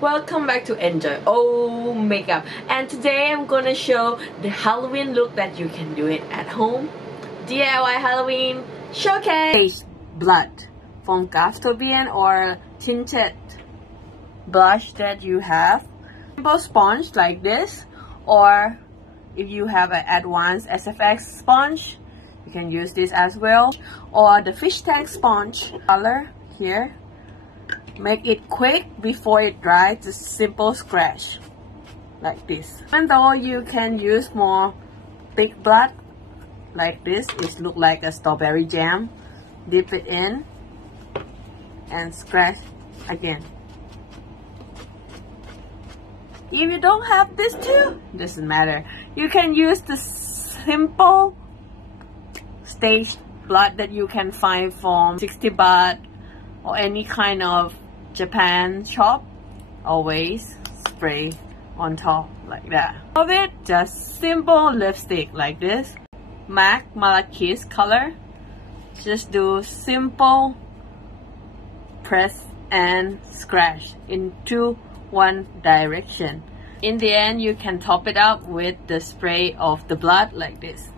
Welcome back to Enjoy Oh Makeup, and today I'm gonna show the Halloween look that you can do it at home. DIY Halloween showcase. Blood from Gastobian or tinted blush that you have. Simple sponge like this, or if you have an advanced SFX sponge, you can use this as well, or the fish tank sponge. Color here. Make it quick before it dries, just simple scratch like this. Even though you can use more big blood like this, it looks like a strawberry jam. Dip it in and scratch again. If you don't have this too, doesn't matter. You can use the simple stage blood that you can find from 60 baht or any kind of Japan shop. Always spray on top like that. Of it, just simple lipstick like this. MAC Malakis color. Just do simple press and scratch into one direction. In the end, you can top it up with the spray of the blood like this.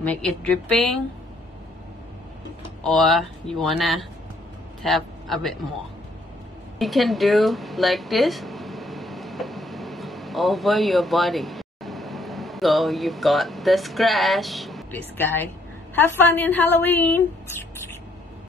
Make it dripping, or you wanna tap a bit more. You can do like this over your body. So you got the scratch. This guy. Have fun in Halloween!